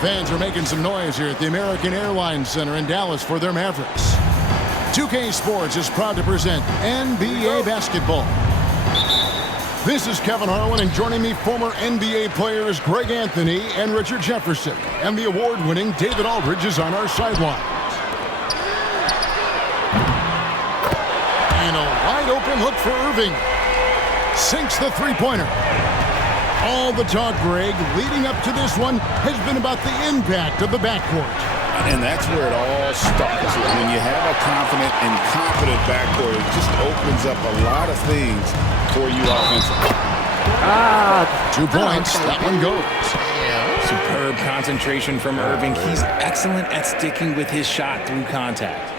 Fans are making some noise here at the American Airlines Center in Dallas for their Mavericks. 2K Sports is proud to present NBA basketball. This is Kevin Harlan, and joining me, former NBA players Greg Anthony and Richard Jefferson. And the award-winning David Aldridge is on our sideline. And a wide-open look for Irving. Sinks the three-pointer. All the talk, Greg, leading up to this one has been about the impact of the backcourt. And that's where it all starts. When you have a confident and competent backcourt, it just opens up a lot of things for you offensively. 2 points. That one goes. Superb concentration from Irving. He's excellent at sticking with his shot through contact.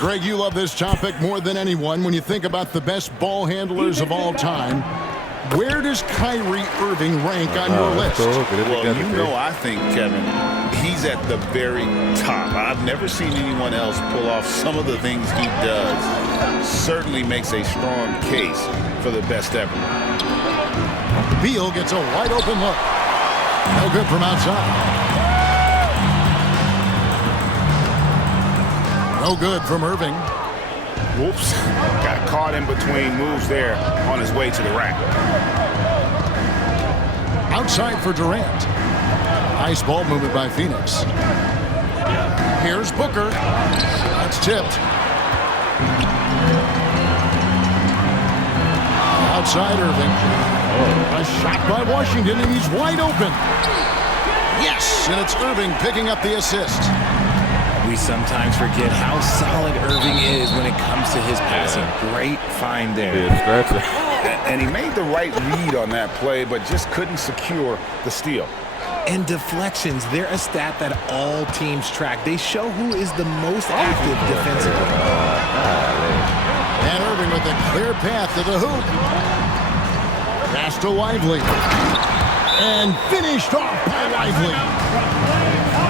Greg, you love this topic more than anyone. When you think about the best ball handlers of all time, where does Kyrie Irving rank on your list? Well, you know, I think, Kevin, he's at the very top. I've never seen anyone else pull off some of the things he does. Certainly makes a strong case for the best ever. Beal gets a wide open look. No good from outside. No good from Irving. Whoops. Got caught in between moves there on his way to the rack. Outside for Durant. Nice ball movement by Phoenix. Here's Booker. That's tipped. Outside Irving. A shot by Washington, and he's wide open. Yes, and it's Irving picking up the assist. We sometimes forget how solid Irving is when it comes to his passing. Great find there. And he made the right read on that play, but just couldn't secure the steal. And deflections, they're a stat that all teams track. They show who is the most active defensively. And Irving with a clear path to the hoop. Pass to Lively. And finished off by Lively.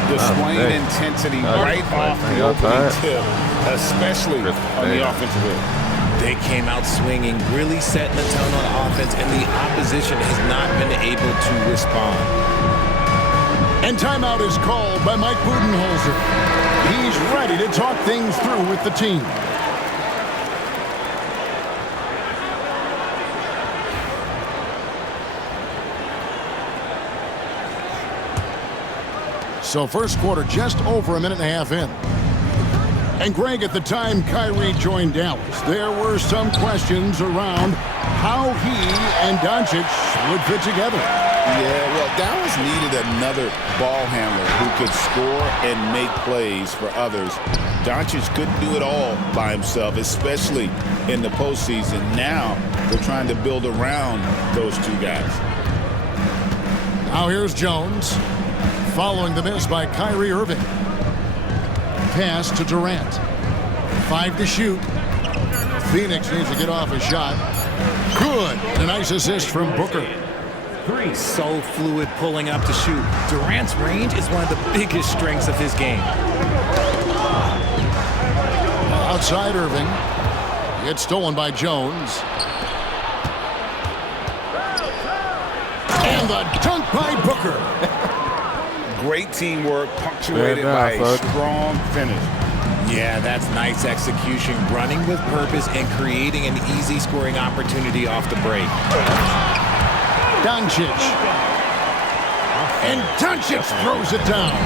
Displaying intensity right off the opening tip, especially on the offensive end. They came out swinging, really setting the tone on offense, and the opposition has not been able to respond. And timeout is called by Mike Budenholzer. He's ready to talk things through with the team. So first quarter just over a minute and a half in. And Greg, at the time Kyrie joined Dallas, there were some questions around how he and Doncic would fit together. Yeah, well, Dallas needed another ball handler who could score and make plays for others. Doncic couldn't do it all by himself, especially in the postseason. Now they're trying to build around those two guys. Now here's Jones. Following the miss by Kyrie Irving. Pass to Durant. 5 to shoot. Phoenix needs to get off a shot. Good. A nice assist from Booker. So fluid pulling up to shoot. Durant's range is one of the biggest strengths of his game. Outside Irving. It's stolen by Jones. And the dunk by Booker. Great teamwork, punctuated by a strong finish. Yeah, that's nice execution, running with purpose and creating an easy scoring opportunity off the break. Doncic. And Doncic throws it down.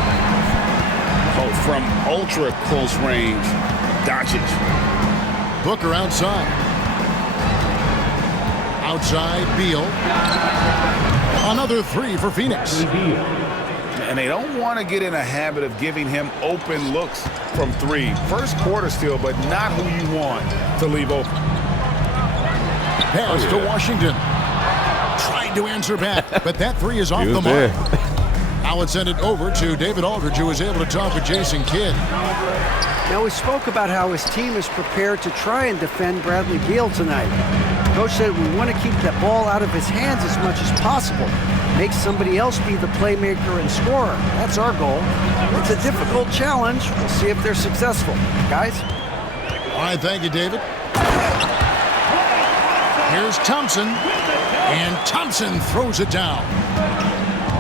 Oh, from ultra close range, Doncic. Booker outside. Outside, Beal. Another 3 for Phoenix. And they don't want to get in a habit of giving him open looks from 3. First quarter still, but not who you want to leave open. Pass to Washington. Tried to answer back, but that 3 is off the mark. Now let's send it over to David Aldridge, who was able to talk with Jason Kidd. Now, we spoke about how his team is prepared to try and defend Bradley Beal tonight. Coach said we want to keep that ball out of his hands as much as possible. Make somebody else be the playmaker and scorer. That's our goal. It's a difficult challenge. We'll see if they're successful. Guys? All right, thank you, David. Here's Thompson. And Thompson throws it down.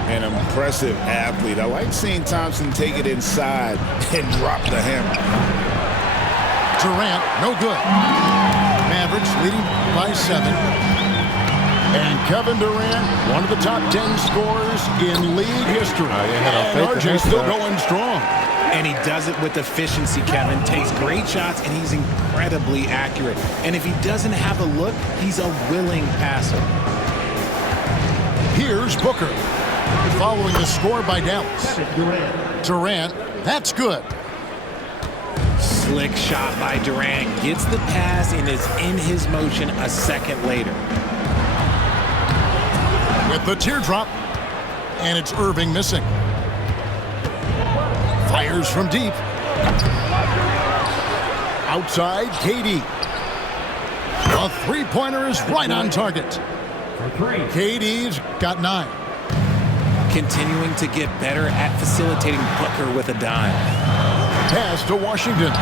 An impressive athlete. I like seeing Thompson take it inside and drop the hammer. Durant, no good. Mavericks leading by 7. And Kevin Durant, one of the top 10 scorers in league history. And RJ still going strong. And he does it with efficiency, Kevin. Takes great shots, and he's incredibly accurate. And if he doesn't have a look, he's a willing passer. Here's Booker. Following the score by Dallas. Durant, that's good. Slick shot by Durant. Gets the pass and is in his motion a second later. With the teardrop. And it's Irving missing. Fires from deep. Outside, KD. A three-pointer is right on target. KD's got 9. Continuing to get better at facilitating Booker with a dime. Pass to Washington.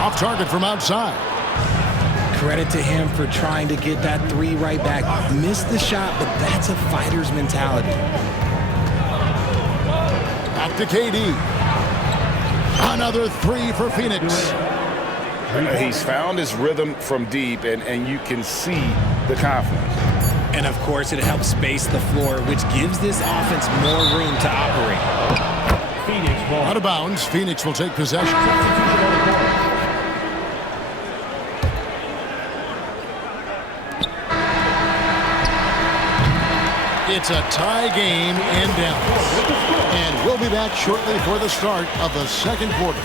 Off target from outside. Credit to him for trying to get that 3 right back. Missed the shot, but that's a fighter's mentality. Back to KD. Another 3 for Phoenix. He's found his rhythm from deep, and you can see the confidence. And, of course, it helps space the floor, which gives this offense more room to operate. Out of bounds. Phoenix will take possession. It's a tie game in Dallas. And we'll be back shortly for the start of the second quarter.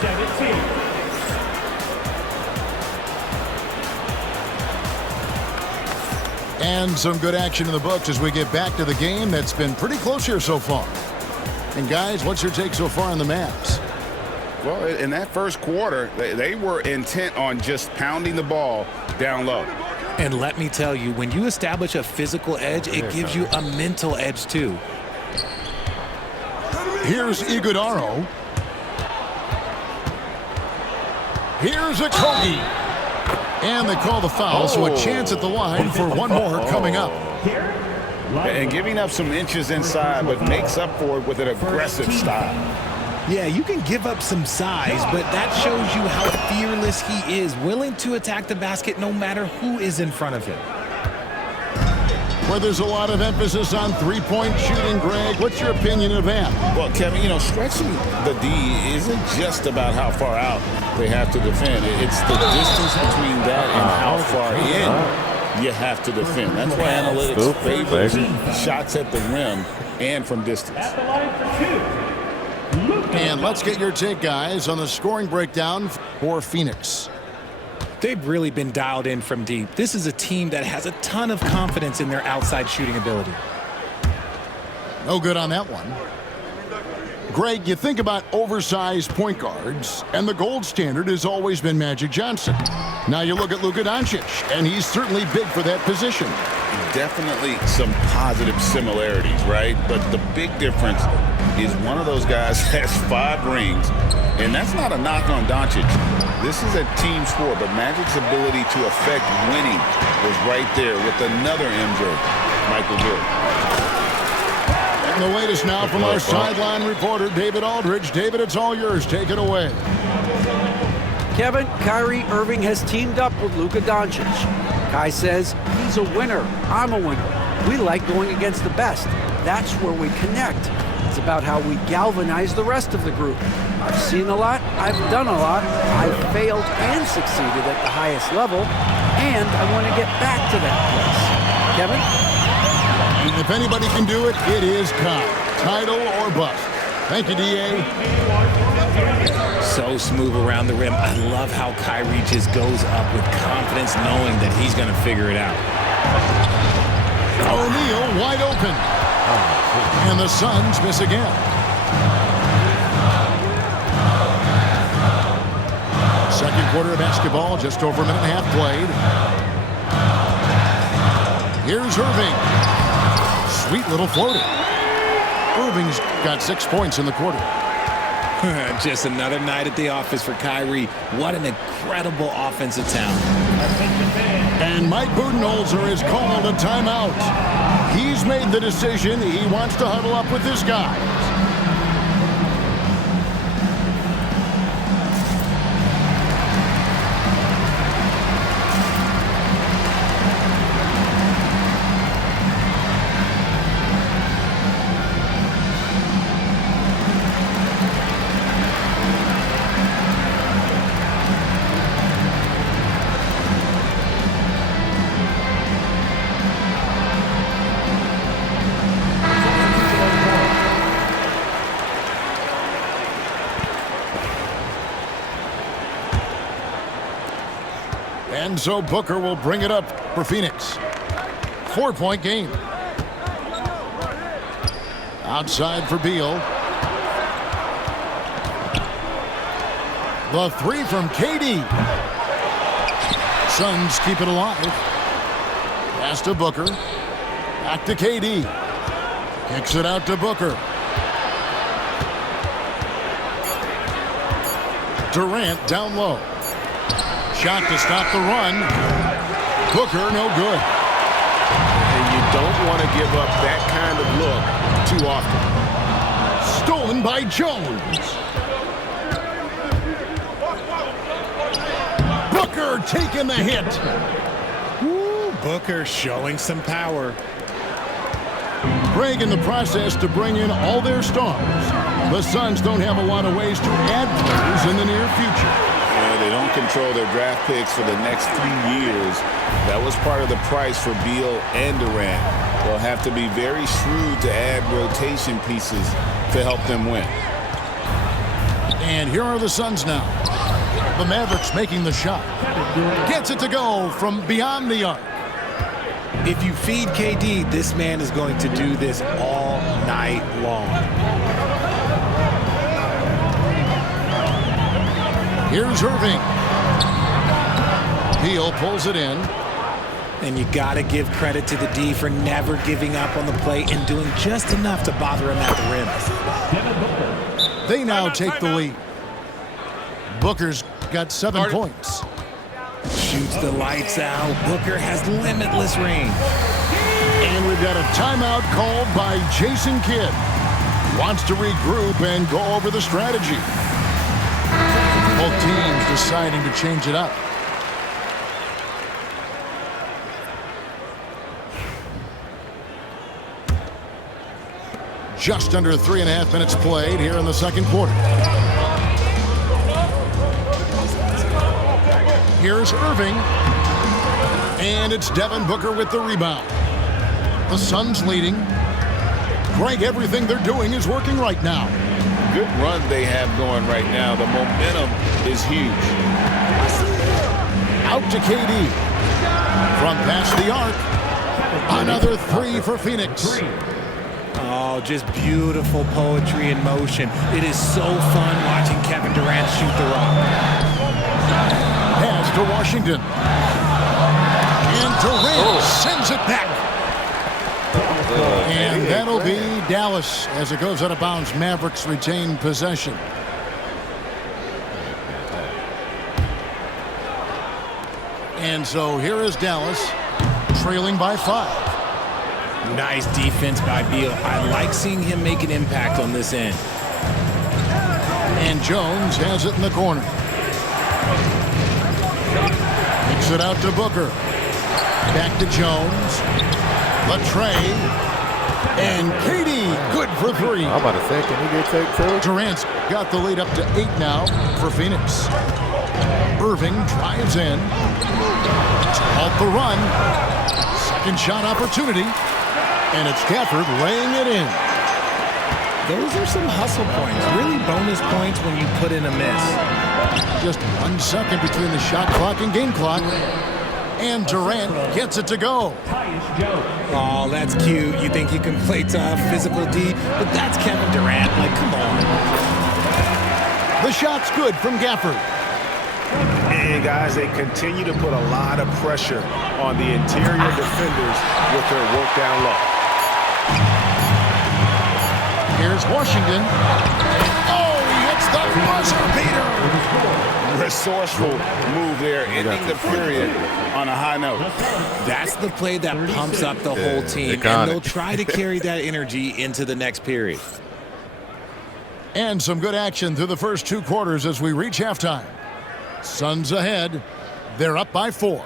17. And some good action in the books as we get back to the game that's been pretty close here so far. And guys, what's your take so far on the Mavs? Well, in that first quarter, they were intent on just pounding the ball down low. And let me tell you, when you establish a physical edge, it gives you a mental edge too. Here's Iguodala. Here's a Kogi. And they call the foul, so a chance at the line for one more coming up. And giving up some inches inside, but makes up for it with an aggressive style. Yeah, you can give up some size, but that shows you how fearless he is, willing to attack the basket no matter who is in front of him. Where there's a lot of emphasis on three-point shooting, Greg, what's your opinion of that? Well, Kevin, stretching the D isn't just about how far out they have to defend. It's the distance between that and how far in you have to defend. That's why analytics favors shots at the rim and from distance. And let's get your take, guys, on the scoring breakdown for Phoenix. They've really been dialed in from deep. This is a team that has a ton of confidence in their outside shooting ability. No good on that one. Greg, you think about oversized point guards, and the gold standard has always been Magic Johnson. Now you look at Luka Doncic, and he's certainly big for that position. Definitely some positive similarities, right? But the big difference is one of those guys has 5 rings, and that's not a knock on Doncic. This is a team sport, but Magic's ability to affect winning was right there with another MJ, Michael Jordan. And the latest now from our sideline reporter, David Aldridge. David, it's all yours. Take it away. Kevin, Kyrie Irving has teamed up with Luka Doncic. Kai says, he's a winner. I'm a winner. We like going against the best. That's where we connect. It's about how we galvanize the rest of the group. I've seen a lot. I've done a lot. I've failed and succeeded at the highest level. And I want to get back to that place. Kevin? And if anybody can do it, it is Kai. Title or bust. Thank you, D.A. So smooth around the rim. I love how Kyrie just goes up with confidence, knowing that he's going to figure it out. O'Neal wide open. And the Suns miss again. Second quarter of basketball, just over a minute and a half played. Here's Irving. Sweet little floater. Irving's got 6 points in the quarter. Just another night at the office for Kyrie. What an incredible offensive talent. And Mike Budenholzer has called a timeout. He's made the decision. He wants to huddle up with his guys. And so Booker will bring it up for Phoenix. 4-point game. Outside for Beal. The three from KD. Suns keep it alive. Pass to Booker. Back to KD. Kicks it out to Booker. Durant down low. Shot to stop the run. Booker, no good. And you don't want to give up that kind of look too often. Stolen by Jones. Booker taking the hit. Ooh, Booker showing some power. Craig in the process to bring in all their stars. The Suns don't have a lot of ways to add players in the near future. They don't control their draft picks for the next 3 years. That was part of the price for Beal and Durant. They'll have to be very shrewd to add rotation pieces to help them win. And here are the Suns now. The Mavericks making the shot. Gets it to go from beyond the arc. If you feed KD, this man is going to do this all night long. Here's Irving. Beal pulls it in. And you got to give credit to the D for never giving up on the play and doing just enough to bother him at the rim. They now take the lead. Booker's got 7 points. Shoots the lights out. Booker has limitless range. And we've got a timeout called by Jason Kidd. Wants to regroup and go over the strategy. Both teams deciding to change it up. Just under 3.5 minutes played here in the second quarter. Here's Irving. And it's Devin Booker with the rebound. The Suns leading. Greg, everything they're doing is working right now. Good run they have going right now. The momentum is huge. Out to KD. From past the arc. Another three for Phoenix. Oh, just beautiful poetry in motion. It is so fun watching Kevin Durant shoot the rock. Pass to Washington. And Durant sends it back. And that'll be Dallas as it goes out of bounds. Mavericks retain possession. And so here is Dallas trailing by 5. Nice defense by Beal. I like seeing him make an impact on this end. And Jones has it in the corner. Kicks it out to Booker. Back to Jones. Latrey. And KD, good for 3. I'm about to say, can he get take 2? Durant's got the lead up to 8 now for Phoenix. Irving drives in. Off the run. Second shot opportunity. And it's Gafford laying it in. Those are some hustle points. Really bonus points when you put in a miss. Just 1 second between the shot clock and game clock. And Durant gets it to go. Oh, that's cute. You think you can play tough, physical D, but that's Kevin Durant. Like, come on. The shot's good from Gafford. And guys, they continue to put a lot of pressure on the interior defenders with their work down low. Here's Washington. Oh, he hits Buzzer beater. Resourceful move there, ending the period on a high note. That's the play that pumps up the whole team, and they'll try to carry that energy into the next period. And some good action through the first 2 quarters as we reach halftime. Suns ahead. They're up by 4.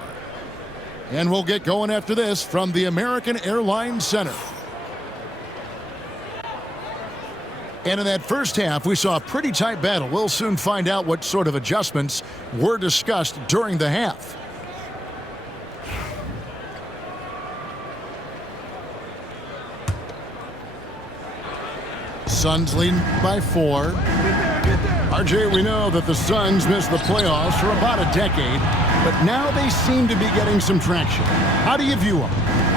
And we'll get going after this from the American Airlines Center. And in that first half, we saw a pretty tight battle. We'll soon find out what sort of adjustments were discussed during the half. Suns leading by 4. RJ, we know that the Suns missed the playoffs for about a decade, but now they seem to be getting some traction. How do you view them?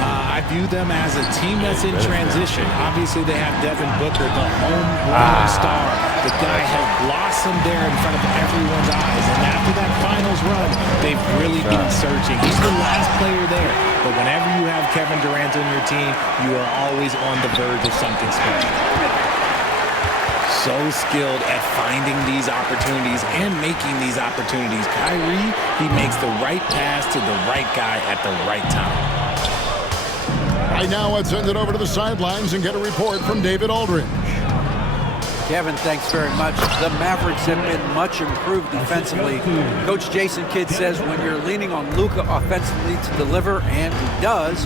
I view them as a team that's in transition. Obviously, they have Devin Booker, the homegrown star. The guy has blossomed there in front of everyone's eyes, and after that finals run, they've really been searching. He's the last player there, but whenever you have Kevin Durant on your team, you are always on the verge of something special. So skilled at finding these opportunities and making these opportunities. Kyrie, he makes the right pass to the right guy at the right time. Right now, let's send it over to the sidelines and get a report from David Aldridge. Kevin, thanks very much. The Mavericks have been much improved defensively. Coach Jason Kidd says when you're leaning on Luka offensively to deliver, and he does,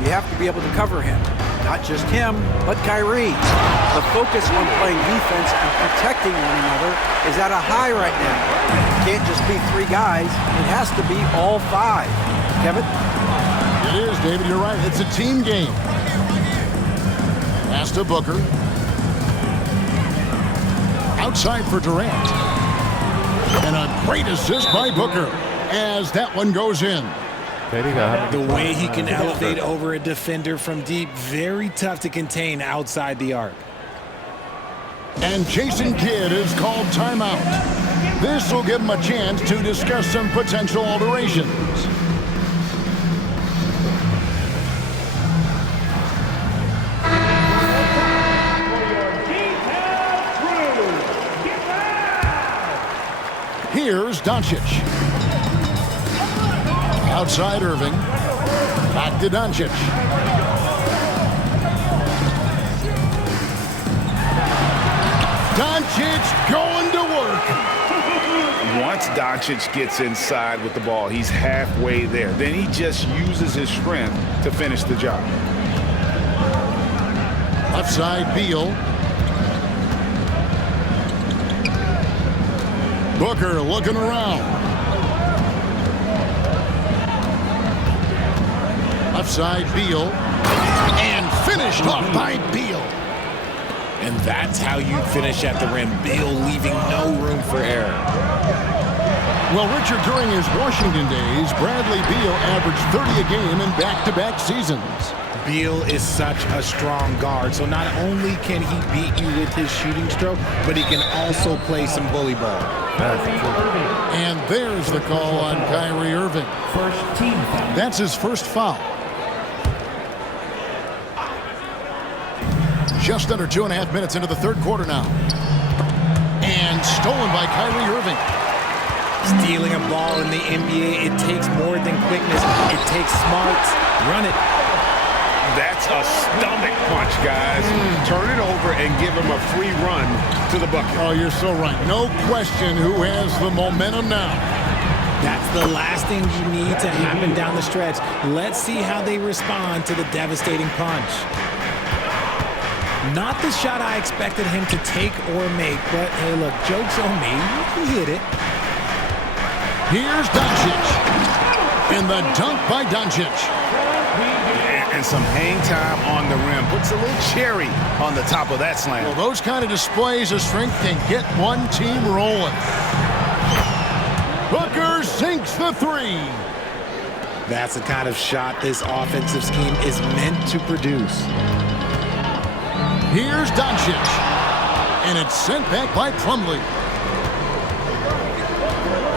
you have to be able to cover him. Not just him, but Kyrie. The focus on playing defense and protecting one another is at a high right now. It can't just be 3 guys. It has to be all 5. Kevin? It is, David. You're right. It's a team game. Pass to Booker. Outside for Durant. And a great assist by Booker as that one goes in. The way he can elevate over a defender from deep, very tough to contain outside the arc. And Jason Kidd is called timeout. This will give him a chance to discuss some potential alterations. Here's Doncic. Outside Irving. Back to Doncic. Doncic going to work. Once Doncic gets inside with the ball, he's halfway there. Then he just uses his strength to finish the job. Left side, Beal. Booker looking around. Left side, Beal. And finished off by Beal. And that's how you finish at the rim. Beal leaving no room for error. Well, Richard, during his Washington days, Bradley Beal averaged 30 a game in back-to-back seasons. Beal is such a strong guard, so not only can he beat you with his shooting stroke, but he can also play some bully ball. And there's the call on Kyrie Irving. First team foul. That's his first foul. Just under 2.5 minutes into the third quarter now. And stolen by Kyrie Irving. Stealing a ball in the NBA, it takes more than quickness. It takes smarts. Run it. That's a stomach punch, guys. Turn it over and give him a free run to the bucket. Oh, you're so right. No question who has the momentum now. That's the last thing you need to happen down the stretch. Let's see how they respond to the devastating punch. Not the shot I expected him to take or make, but hey, look, joke's on me. He hit it. Here's Doncic. And the dunk by Doncic. And some hang time on the rim. Puts a little cherry on the top of that slam. Well, those kind of displays of strength can get one team rolling. Booker sinks the 3. That's the kind of shot this offensive scheme is meant to produce. Here's Doncic. And it's sent back by Plumlee.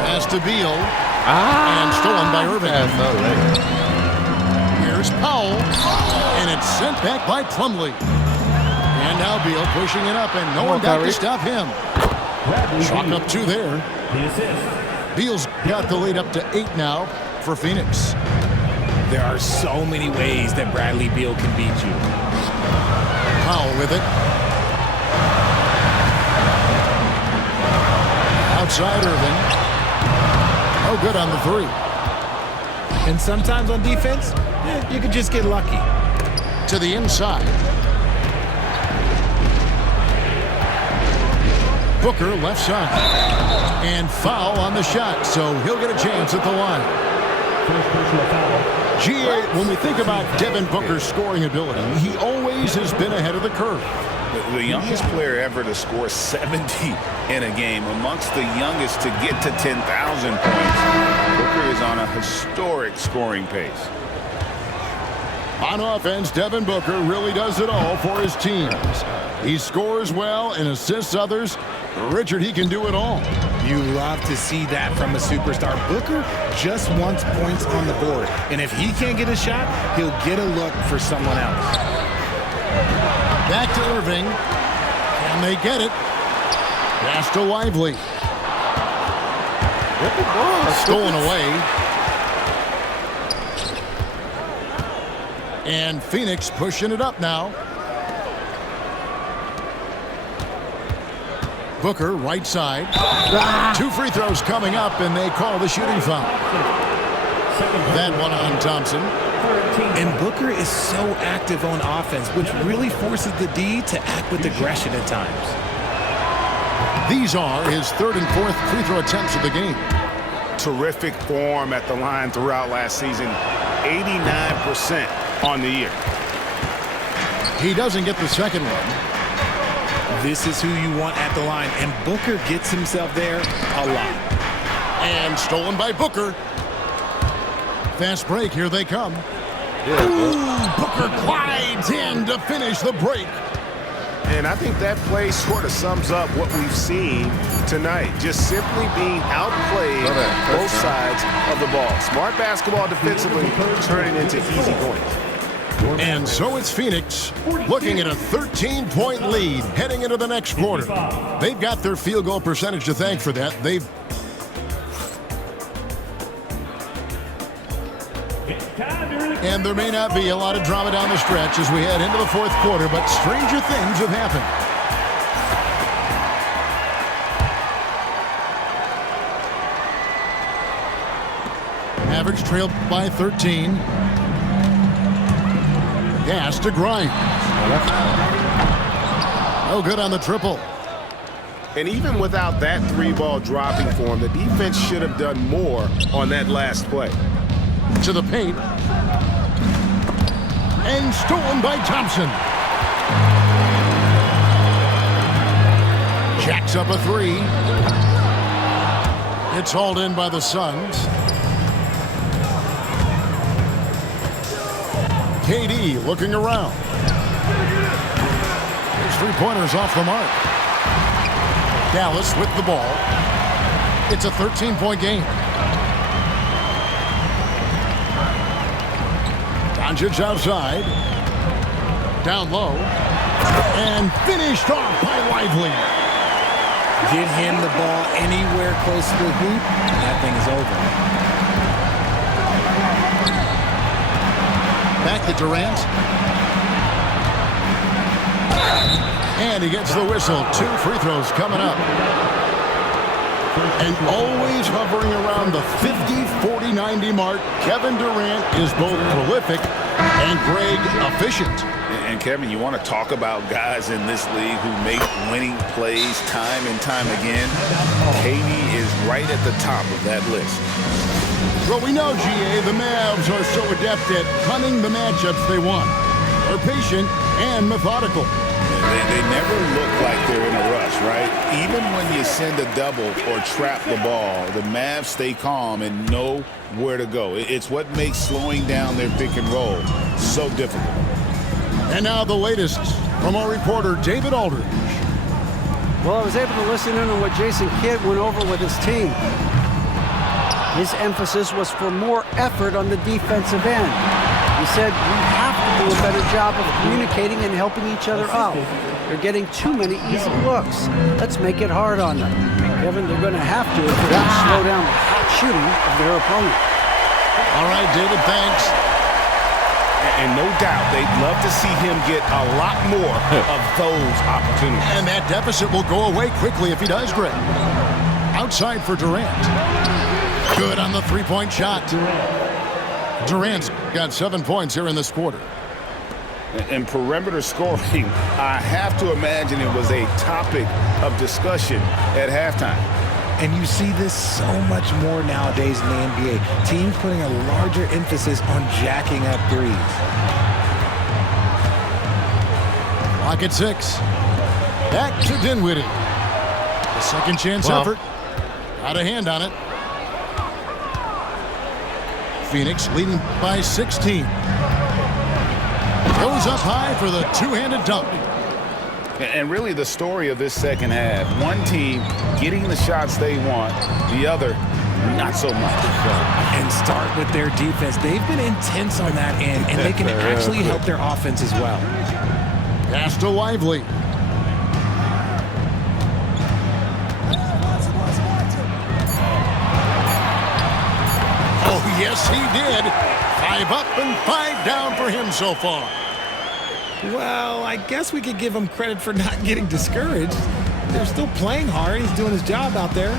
Pass to Beal. And stolen by Irving. Here's Powell. And it's sent back by Plumlee. And now Beal pushing it up, and no one back to stop him. Chalk up 2 there. The assist. Beal's got the lead up to 8 now for Phoenix. There are so many ways that Bradley Beal can beat you. Powell with it. Outside Irving. Oh, good on the 3. And sometimes on defense, you can just get lucky. To the inside. Booker left side. And foul on the shot, so he'll get a chance at the line. First personal foul. GA, when we think about Devin Booker's scoring ability, he always has been ahead of the curve. The youngest player ever to score 70 in a game, amongst the youngest to get to 10,000 points. Booker is on a historic scoring pace. On offense, Devin Booker really does it all for his teams. He scores well and assists others. Richard, he can do it all. You love to see that from a superstar. Booker just wants points on the board. And if he can't get a shot, he'll get a look for someone else. Back to Irving. Can they get it? Pass to Lively. Stolen away. And Phoenix pushing it up now. Booker, right side. 2 free throws coming up, and they call the shooting foul. That one on Thompson. And Booker is so active on offense, which really forces the D to act with aggression at times. These are his 3rd and 4th free throw attempts of the game. Terrific form at the line throughout last season. 89% on the year. He doesn't get the second one. This is who you want at the line, and Booker gets himself there a lot. And stolen by Booker. Fast break, here they come. Booker glides in to finish the break. And I think that play sort of sums up what we've seen tonight. Just simply being outplayed both sides of the ball. Smart basketball defensively, turning into easy points. And so it's Phoenix looking at a 13-point lead heading into the next quarter. They've got their field goal percentage to thank for that. And there may not be a lot of drama down the stretch as we head into the 4th quarter, but stranger things have happened. Mavericks trailed by 13. Pass to Grimes. No good on the triple. And even without that 3-ball dropping for him, the defense should have done more on that last play. To the paint. And stolen by Thompson. Jacks up a 3. It's hauled in by the Suns. KD looking around. His 3-pointers off the mark. Dallas with the ball. It's a 13-point game. Doncic outside. Down low. And finished off by Lively. Get him the ball anywhere close to the hoop, and that thing is over. Back to Durant. And he gets the whistle. 2 free throws coming up. And always hovering around the 50-40-90 mark, Kevin Durant is both prolific and Greg efficient. And Kevin, you want to talk about guys in this league who make winning plays time and time again? KD is right at the top of that list. Well, we know, GA, the Mavs are so adept at hunting the matchups they want. They're patient and methodical. They never look like they're in a rush, right? Even when you send a double or trap the ball, the Mavs stay calm and know where to go. It's what makes slowing down their pick and roll so difficult. And now the latest from our reporter, David Aldridge. Well, I was able to listen in on what Jason Kidd went over with his team. His emphasis was for more effort on the defensive end. He said we have to do a better job of communicating and helping each other out. They're getting too many easy looks. Let's make it hard on them. Kevin, they're going to have to if they're going to slow down the hot shooting of their opponent. All right, David, thanks. And no doubt, they'd love to see him get a lot more of those opportunities. And that deficit will go away quickly if he does, Greg. Outside for Durant. Good on the three-point shot. Durant's got 7 points here in this quarter. And perimeter scoring, I have to imagine it was a topic of discussion at halftime. And you see this so much more nowadays in the NBA. Teams putting a larger emphasis on jacking up threes. Clock at 6. Back to Dinwiddie. The second chance effort. Got a hand on it. Phoenix leading by 16. Goes up high for the two-handed dunk. And really the story of this second half, one team getting the shots they want, the other not so much. And start with their defense. They've been intense on that end, and they can actually help their offense as well. Pass to Lively. Oh, yes, he did. 5 up and 5 down for him so far. Well, I guess we could give him credit for not getting discouraged. They're still playing hard. He's doing his job out there.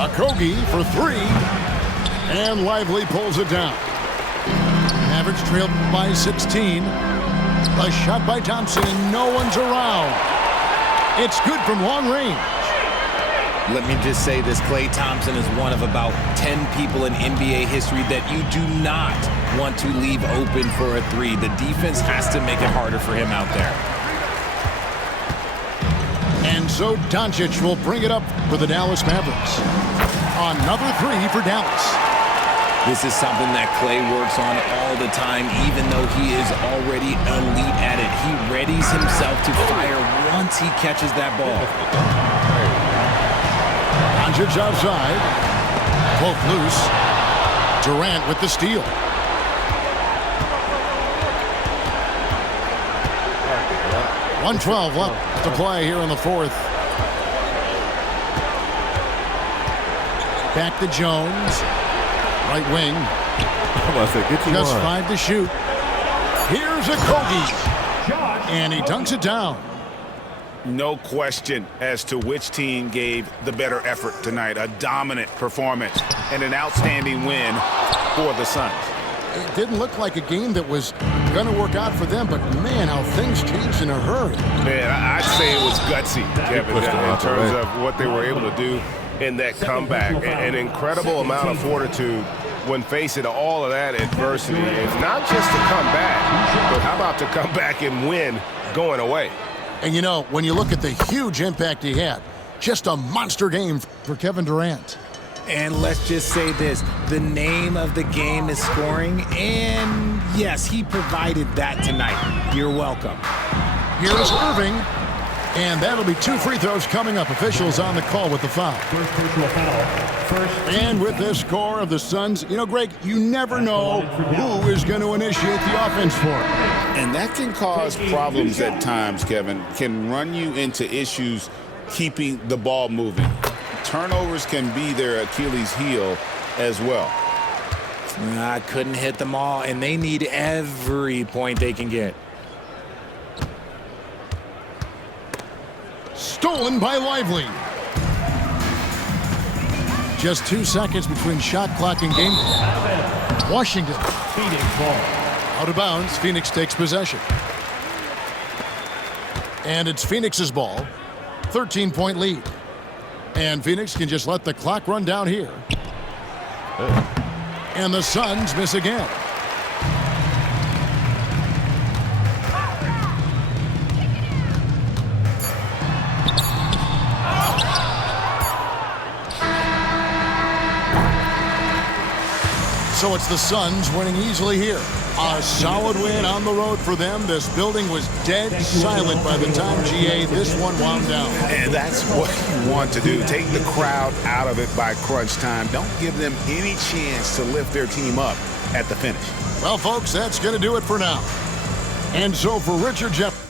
Okogie for 3. And Lively pulls it down. Mavericks trailed by 16. A shot by Thompson, and no one's around. It's good from long range. Let me just say this, Klay Thompson is one of about 10 people in NBA history that you do not want to leave open for a three. The defense has to make it harder for him out there. And so Doncic will bring it up for the Dallas Mavericks. Another 3 for Dallas. This is something that Klay works on all the time, even though he is already elite at it. He readies himself to fire once he catches that ball. Doncic outside. Both loose. Durant with the steal. .112 left to play here in the fourth. Back to Jones. Right wing. Just 5 to shoot. Here's Okogie. And he dunks it down. No question as to which team gave the better effort tonight. A dominant performance and an outstanding win for the Suns. It didn't look like a game that was going to work out for them, but man, how things changed in a hurry. Man, I'd say it was gutsy, Kevin, in terms of what they were able to do in that comeback. An incredible amount of fortitude when facing all of that adversity. It's not just to come back, but how about to come back and win going away? And you know, when you look at the huge impact he had, just a monster game for Kevin Durant. And let's just say this, the name of the game is scoring, and yes, he provided that tonight. You're welcome. Here's Irving, and that'll be 2 free throws coming up. Officials on the call with the foul. First personal foul. And with this score of the Suns, you know, Greg, you never know who is going to initiate the offense for it. And that can cause problems at times, Kevin. Can run you into issues keeping the ball moving. Turnovers can be their Achilles heel as well. I couldn't hit them all, and they need every point they can get. Stolen by Lively. Just 2 seconds between shot clock and game clock. Washington. Phoenix ball. Out of bounds, Phoenix takes possession. And it's Phoenix's ball. 13-point lead. And Phoenix can just let the clock run down here. And the Suns miss again. So it's the Suns winning easily here. A solid win on the road for them. This building was dead silent by the time, GA, this one wound down. And that's what you want to do. Take the crowd out of it by crunch time. Don't give them any chance to lift their team up at the finish. Well, folks, that's going to do it for now. And so for Richard Jefferson.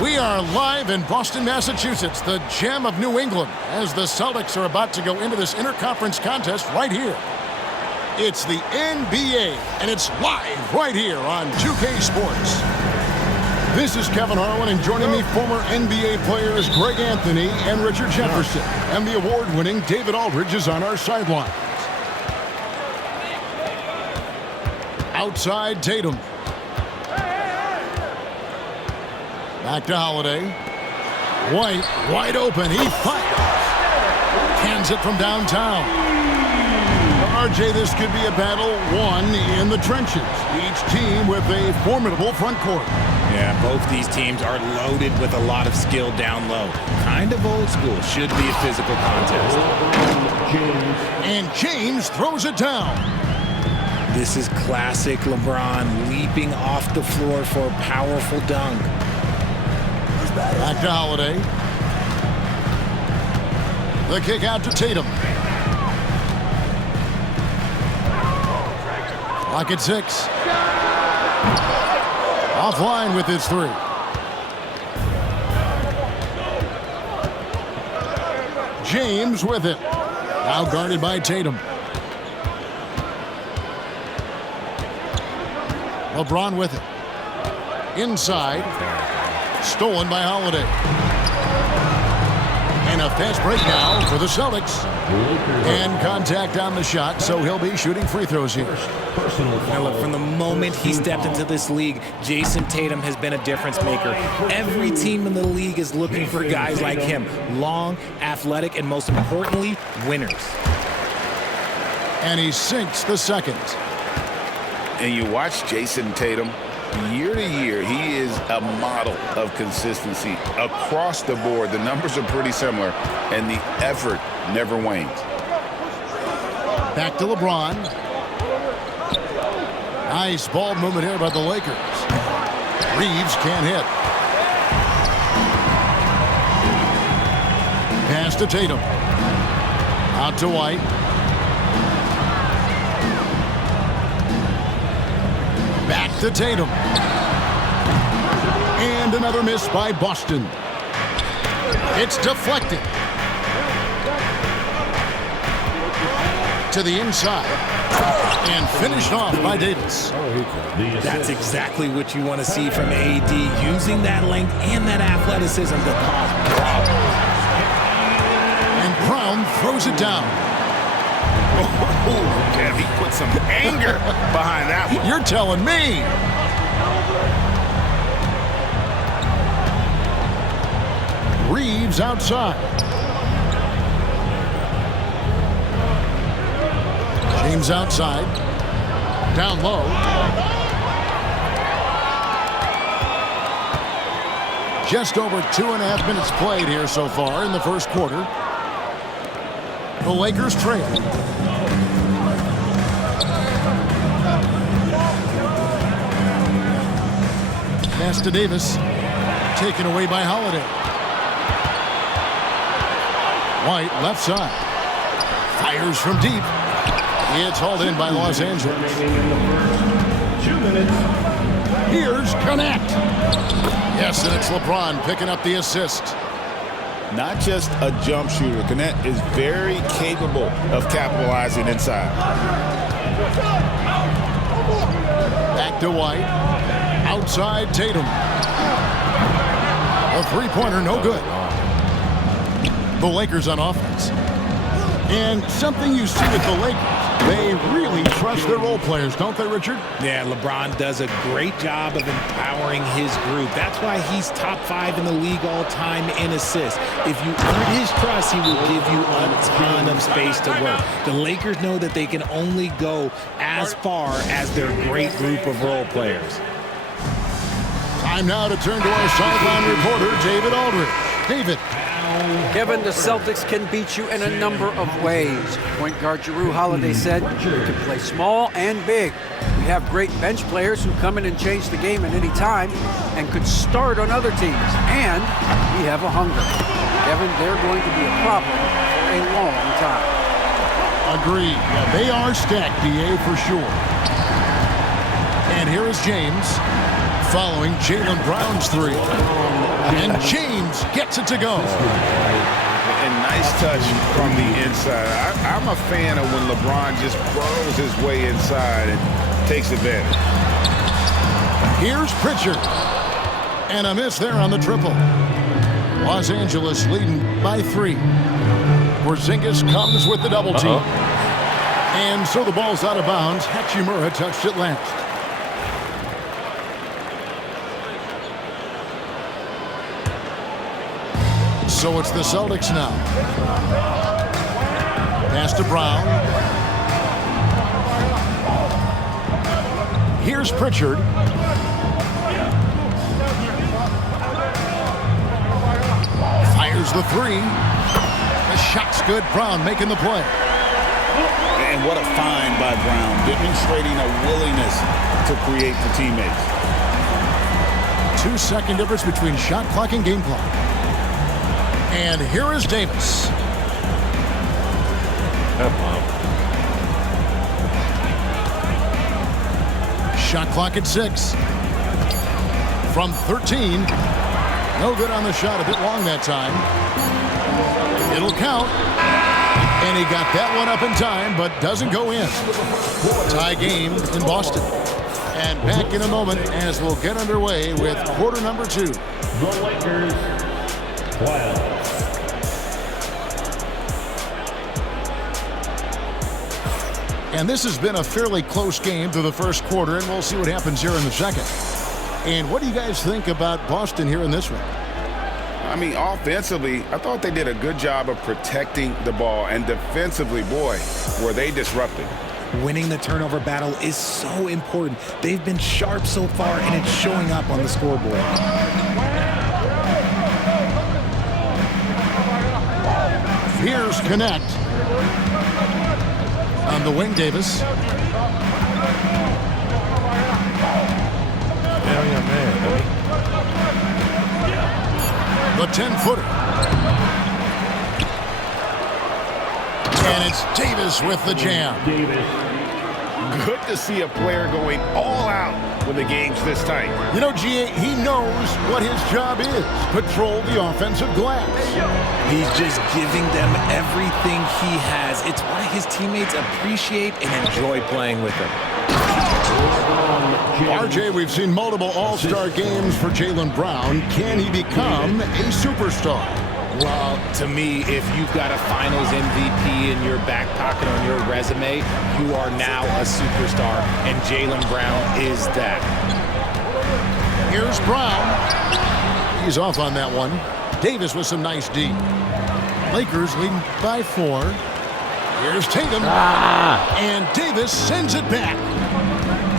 We are live in Boston, Massachusetts, the gem of New England, as the Celtics are about to go into this interconference contest right here. It's the NBA, and it's live right here on 2K Sports. This is Kevin Harlan, and joining me, former NBA players Greg Anthony and Richard Jefferson. And the award-winning David Aldridge is on our sidelines. Outside Tatum. Back to Holiday. White, wide open. He fires. Hands it from downtown. RJ, this could be a battle won in the trenches. Each team with a formidable front court. Yeah, both these teams are loaded with a lot of skill down low. Kind of old school. Should be a physical contest. And James throws it down. This is classic LeBron leaping off the floor for a powerful dunk. Back to Holiday. The kick out to Tatum. Clock at 6. Offline with his 3. James with it. Now guarded by Tatum. LeBron with it. Inside. Stolen by Holiday. And a fast break now for the Celtics. And contact on the shot, so he'll be shooting free throws here. Now look, from the moment he stepped into this league, Jason Tatum has been a difference maker. Every team in the league is looking for guys like him. Long, athletic, and most importantly, winners. And he sinks the second. And you watch Jason Tatum. Year to year, he is a model of consistency across the board. The numbers are pretty similar, and the effort never wanes. Back to LeBron. Nice ball movement here by the Lakers. Reeves can't hit. Pass to Tatum. Out to White. Back to Tatum. And another miss by Boston. It's deflected. To the inside. And finished off by Davis. That's exactly what you want to see from AD, using that length and that athleticism to cause problems. And Brown throws it down. Oh, Kev, he put some anger behind that one. You're telling me. Reeves outside. James outside. Down low. Just over 2.5 minutes played here so far in the first quarter. The Lakers trail. Pass to Davis. Taken away by Holiday. White left side. Fires from deep. It's hauled in by Los Angeles. Remaining in the first 2 minutes. Here's Connect. Yes, and it's LeBron picking up the assist. Not just a jump shooter. Connect is very capable of capitalizing inside. Back to White. Outside Tatum. A three-pointer, no good. The Lakers on offense. And something you see with the Lakers, they really trust their role players, don't they, Richard? Yeah, LeBron does a great job of empowering his group. That's why he's top 5 in the league all time in assists. If you earn his trust, he will give you a ton of space to work. The Lakers know that they can only go as far as their great group of role players. Time now to turn to our sideline reporter, David Aldridge. David. Kevin, the Celtics can beat you in a number of ways. Point guard Jrue Holiday said, "We can play small and big. We have great bench players who come in and change the game at any time and could start on other teams. And we have a hunger." Kevin, they're going to be a problem for a long time. Agreed. Yeah, they are stacked, DA, for sure. And here is James following Jaylen Brown's three. And James gets it to go. And nice touch from the inside. I'm a fan of when LeBron just burrows his way inside and takes advantage. Here's Pritchard. And a miss there on the triple. Los Angeles leading by 3. Porzingis comes with the double team. And so the ball's out of bounds. Hachimura touched it last. So it's the Celtics now. Pass to Brown. Here's Pritchard. Fires the 3. The shot's good. Brown making the play. And what a find by Brown, demonstrating a willingness to create for teammates. 2-second difference between shot clock and game clock. And here is Davis. Shot clock at 6. From 13. No good on the shot. A bit long that time. It'll count. And he got that one up in time, but doesn't go in. Tie game in Boston. And back in a moment as we'll get underway with quarter number 2. The Lakers 12. And this has been a fairly close game through the first quarter, and we'll see what happens here in the second. And what do you guys think about Boston here in this one? I mean, offensively, I thought they did a good job of protecting the ball. And defensively, boy, were they disrupted. Winning the turnover battle is so important. They've been sharp so far, and it's showing up on the scoreboard. Here's Connect. On the wing, Davis. Hell yeah, man, The 10-footer. And it's Davis with the jam. Good to see a player going all out when the game's this tight. You know, GA, he knows what his job is. Patrol the offensive glass. He's just giving them everything he has. It's why his teammates appreciate and enjoy playing with him. RJ, we've seen multiple all-star games for Jaylen Brown. Can he become a superstar? Well, to me, if you've got a finals MVP in your back pocket on your resume, you are now a superstar, and Jaylen Brown is that. Here's Brown. He's off on that one. Davis with some nice D. Lakers leading by 4. Here's Tatum. And Davis sends it back.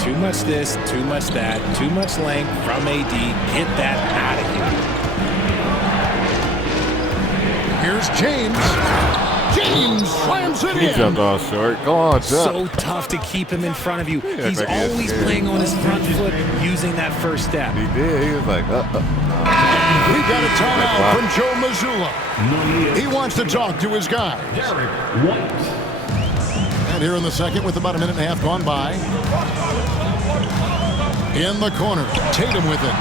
Too much this, too much that, too much length from AD. Get that out of here. Here's James. James slams it He in. jumped off short. Go on, jump. So tough to keep him in front of you. He's like he is always scared. playing on his front foot, using that first step. He did. He was like, We got a timeout from Joe Mazzulla. He wants to talk to his guys. And here in the second with about a minute and a half gone by. In the corner, Tatum with it.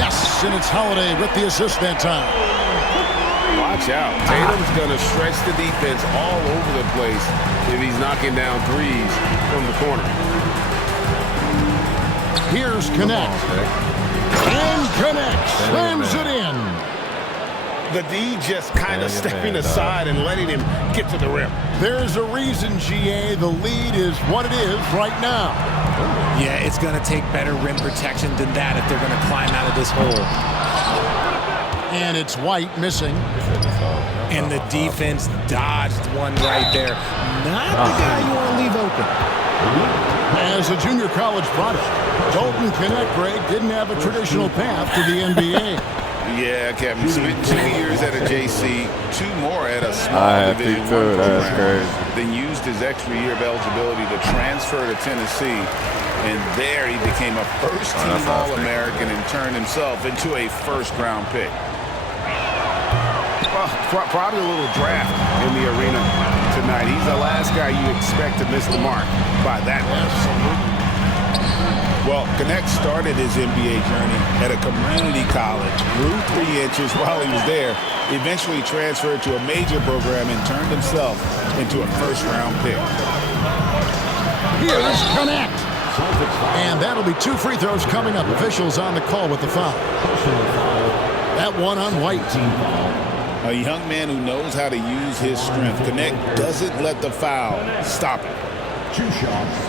Yes, and it's Holiday with the assist that time. Watch out. Tatum's going to stretch the defense all over the place if he's knocking down threes from the corner. Here's Connect. And Connect slams it in. The D just kind of stepping aside and letting him get to the rim. There's a reason, GA, the lead is what it is right now. Yeah, it's going to take better rim protection than that if they're going to climb out of this hole. And it's White missing. And the defense dodged one right there. Not the guy you want to leave open. As a junior college product, Dalton Connect, Greg, didn't have a traditional path to the NBA. Yeah, Kevin. Spent 2 years at a JC, 2 more at a small Division I program. Then used his extra year of eligibility to transfer to Tennessee. And there he became a first-team All-American and turned himself into a first-round pick. Well, probably a little draft in the arena tonight. He's the last guy you expect to miss the mark by that much. Well, Connect started his NBA journey at a community college, grew 3 inches while he was there, eventually transferred to a major program and turned himself into a first-round pick. Here's Connect. And that'll be 2 free throws coming up. Officials on the call with the foul. That one on White. A young man who knows how to use his strength. Connect doesn't let the foul stop him. 2 shots.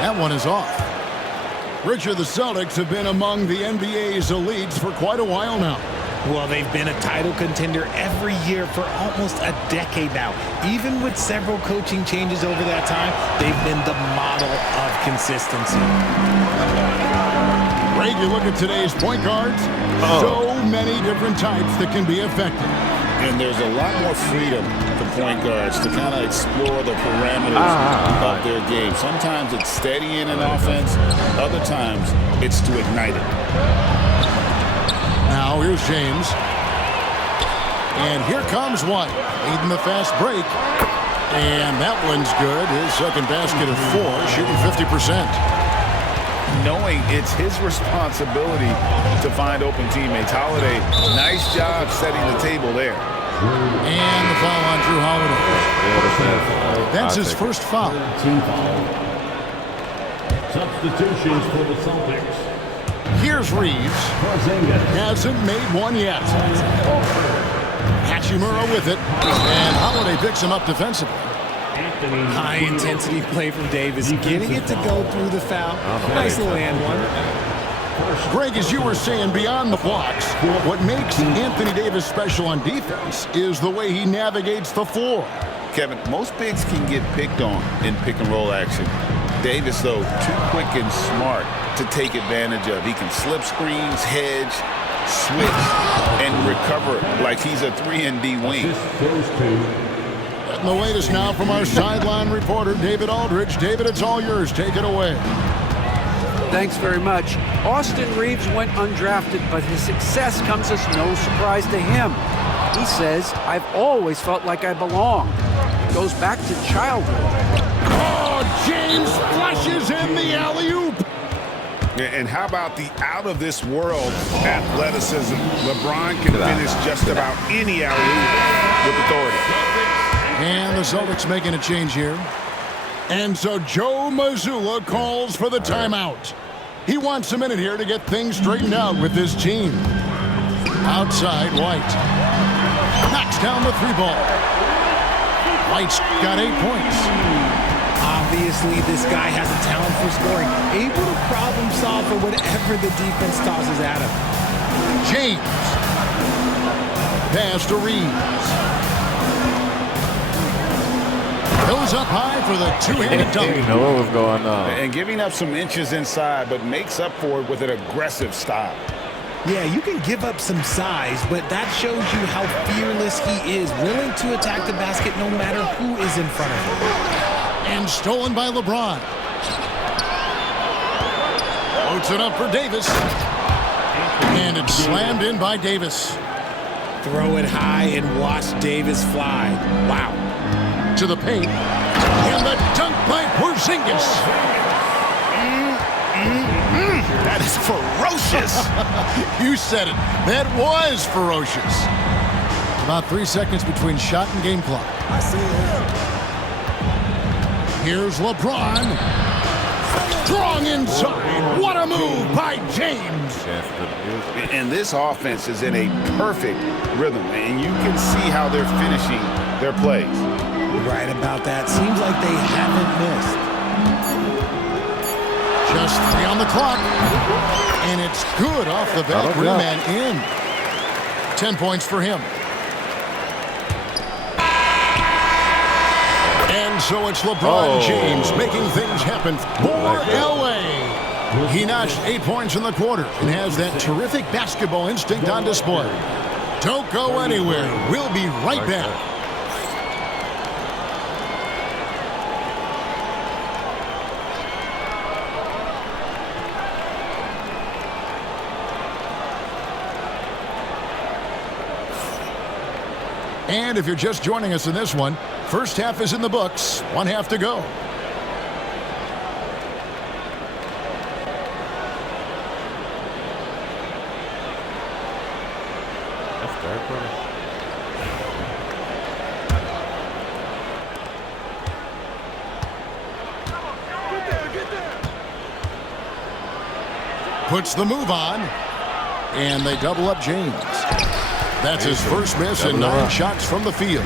That one is off. Richard, the Celtics have been among the NBA's elites for quite a while now. Well, they've been a title contender every year for almost a decade now. Even with several coaching changes over that time, they've been the model of consistency. Greg, you look at today's point guards, so many different types that can be effective. And there's a lot more freedom for point guards to kind of explore the parameters of their game. Sometimes it's steadying an offense. Other times it's to ignite it. Now here's James. And here comes White, leading the fast break. And that one's good. His second basket of 4, shooting 50%. Knowing it's his responsibility to find open teammates. Holiday, nice job setting the table there. And the foul on Drew Holiday. That's his first foul. Substitutions for the Celtics. Here's Reeves. Hasn't made one yet. Hachimura with it. And Holiday picks him up defensively. High-intensity play from Davis, getting it to go through the foul. Nice little and one. Greg, as you were saying, beyond the blocks, what makes Anthony Davis special on defense is the way he navigates the floor. Kevin, most bigs can get picked on in pick-and-roll action. Davis, though, too quick and smart to take advantage of. He can slip screens, hedge, switch, and recover like he's a 3-and-D wing. And the latest now from our sideline reporter, David Aldridge. David, it's all yours. Take it away. Thanks very much. Austin Reeves went undrafted, but his success comes as no surprise to him. He says, I've always felt like I belong. It goes back to childhood. Oh, James flushes in the alley-oop. And how about the out-of-this-world athleticism? LeBron can finish just about any alley-oop with authority. And the Celtics making a change here. And so Joe Mazzulla calls for the timeout. He wants a minute here to get things straightened out with this team. Outside, White. Knocks down the three ball. White's got 8 points. Obviously, this guy has a talent for scoring. Able to problem solve for whatever the defense tosses at him. James. Pass to Reeves. Goes up high for the two-handed dunk. You know what was going on. And giving up some inches inside, but makes up for it with an aggressive style. Yeah, you can give up some size, but that shows you how fearless he is, willing to attack the basket no matter who is in front of him. And stolen by LeBron. Floats it up for Davis. And it's slammed in by Davis. Throw it high and watch Davis fly. Wow. To the paint. And the dunk by Porzingis. That is ferocious. You said it. That was ferocious. About 3 seconds between shot and game clock. I see him. Here's LeBron. Strong inside. What a move by James. And this offense is in a perfect rhythm, and you can see how they're finishing their plays. Right about that. Seems like they haven't missed. Just 3 on the clock. And it's good off the back rim and in. 10 points for him. And so it's LeBron James making things happen for L.A. He notched 8 points in the quarter and has that terrific basketball instinct on display. Don't go anywhere. We'll be right back. And if you're just joining us in this one, first half is in the books. 1 half to go. That's dark, brother. Puts the move on. And they double up James. That's his first miss in 9 shots from the field.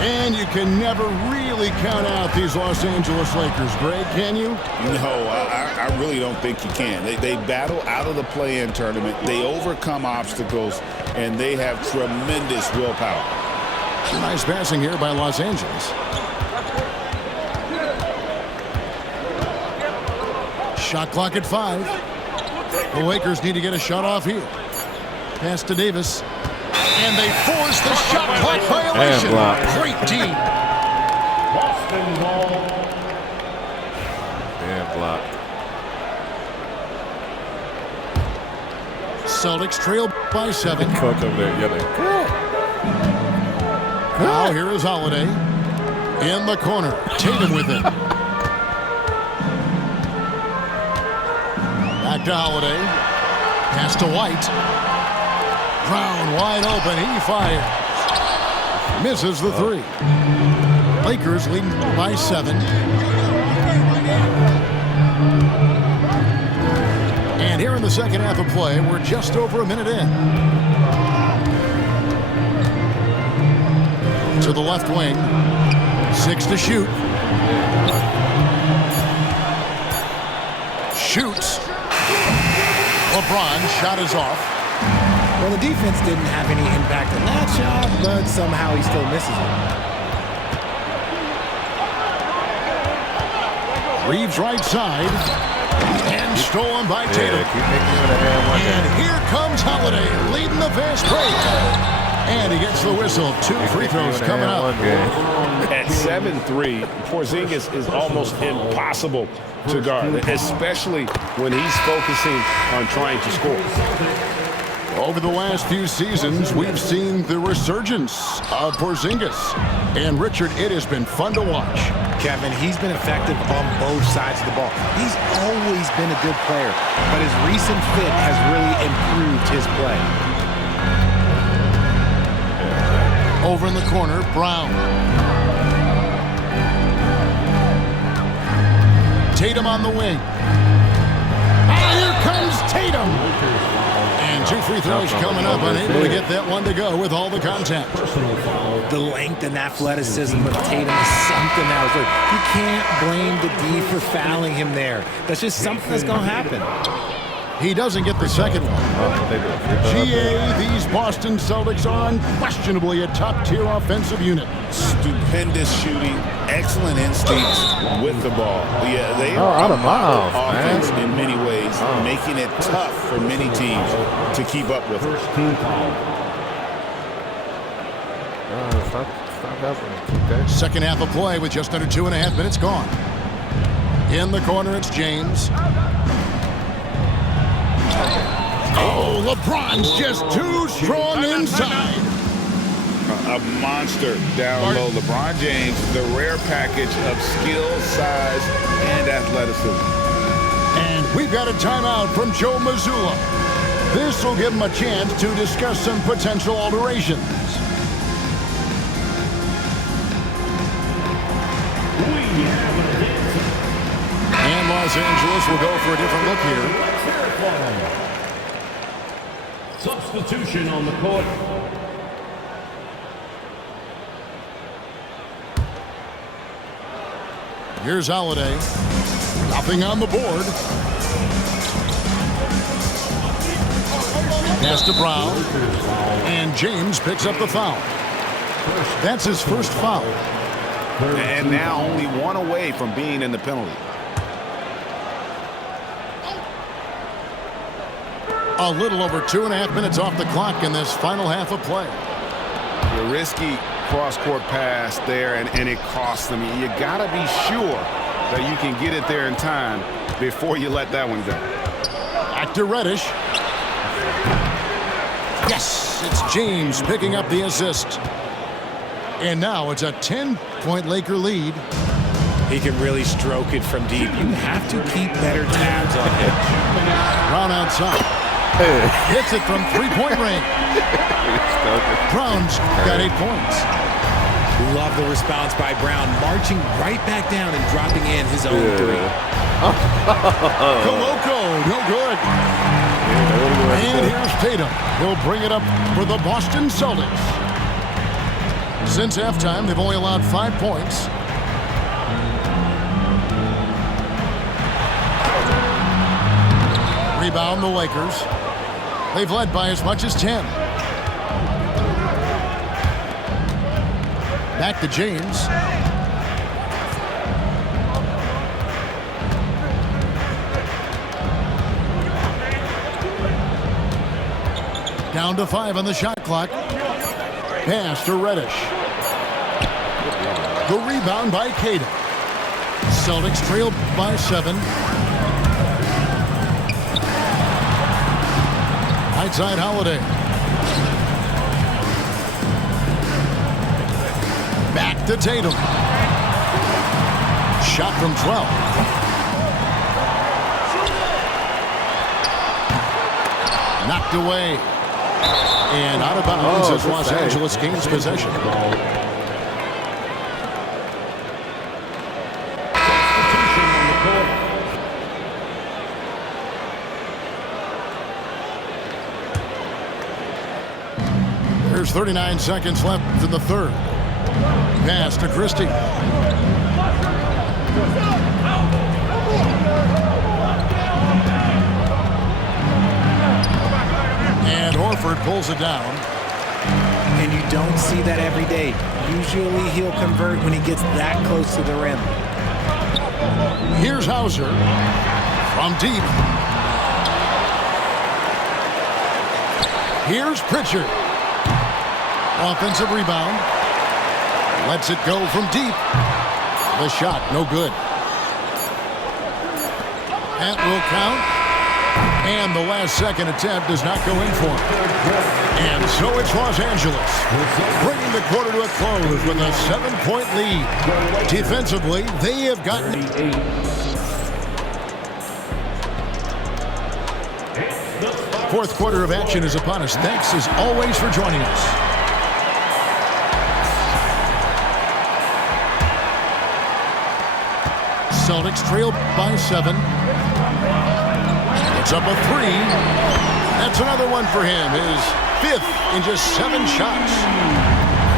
And you can never really count out these Los Angeles Lakers, Greg, can you? No, I really don't think you can. They battle out of the play-in tournament. They overcome obstacles, and they have tremendous willpower. Nice passing here by Los Angeles. Shot clock at 5. The Lakers need to get a shot off here. Pass to Davis. And they force the shot clock violation. Great team. Boston ball. Damn block. Celtics trail by 7. Coach over there yelling. Now here is Holiday. In the corner. Tatum with it. Back to Holiday. Pass to White. Brown wide open. He fires. Misses the 3. Lakers leading by 7. And here in the second half of play, we're just over a minute in. To the left wing. 6 to shoot. Shoots. LeBron shot is off. Well, the defense didn't have any impact on that shot, but somehow he still misses it. Reeves right side. And stolen by Tatum. And here comes Holiday leading the fast break. And he gets the whistle. 2 free throws coming up. At 7'3", Porzingis is almost impossible to guard, especially when he's focusing on trying to score. Over the last few seasons, we've seen the resurgence of Porzingis. And, Richard, it has been fun to watch. Kevin, he's been effective on both sides of the ball. He's always been a good player, but his recent fit has really improved his play. Over in the corner, Brown. Tatum on the wing. Here comes Tatum. And 2 free throws coming up, unable to get that one to go with all the contact. The length and athleticism of Tatum is something else. Look, you can't blame the D for fouling him there. That's just something that's going to happen. He doesn't get the second one. GA, these Boston Celtics are unquestionably a top-tier offensive unit. Stupendous shooting, excellent instincts with the ball. Yeah, they are out of bounds, offense man. in many ways, making it tough for many teams to keep up with. Stop happening. Okay. Second half of play with just under 2.5 minutes gone. In the corner, it's James. Oh, LeBron's just too strong inside. A monster down low. LeBron James, the rare package of skill, size, and athleticism. And we've got a timeout from Joe Mazzulla. This will give him a chance to discuss some potential alterations. And Los Angeles will go for a different look here. Substitution on the court. Here's Holiday. Nothing on the board. Pass to Brown. And James picks up the foul. That's his first foul. And now only one away from being in the penalty. A little over 2.5 minutes off the clock in this final half of play. The risky cross-court pass there, and it costs them. You got to be sure that you can get it there in time before you let that one go. Back to Reddish. Yes, it's James picking up the assist. And now it's a 10-point Laker lead. He can really stroke it from deep. You have to keep better tabs on him. Brown outside. Hits it from 3-point range. Brown's got 8 points. Love the response by Brown, marching right back down and dropping in his own three. Koloko, no good. And here's Tatum. He'll bring it up for the Boston Celtics. Since halftime, they've only allowed 5 points. Rebound the Lakers. They've led by as much as 10. Back to James. Down to 5 on the shot clock. Pass to Reddish. The rebound by Tatum. Celtics trailed by 7. Right side Holiday. Back to Tatum. Shot from 12. Knocked away. And out of bounds as Los Angeles gains possession. There's 39 seconds left in the third. Pass to Christie. And Horford pulls it down. And you don't see that every day. Usually he'll convert when he gets that close to the rim. Here's Hauser from deep. Here's Pritchard. Offensive rebound. Lets it go from deep. The shot, no good. That will count. And the last-second attempt does not go in for him. And so it's Los Angeles, bringing the quarter to a close with a 7-point lead. Defensively, they have gotten... Fourth quarter of action is upon us. Thanks, as always, for joining us. Celtics trail by 7. It's up a 3. That's another one for him. His 5th in just 7 shots.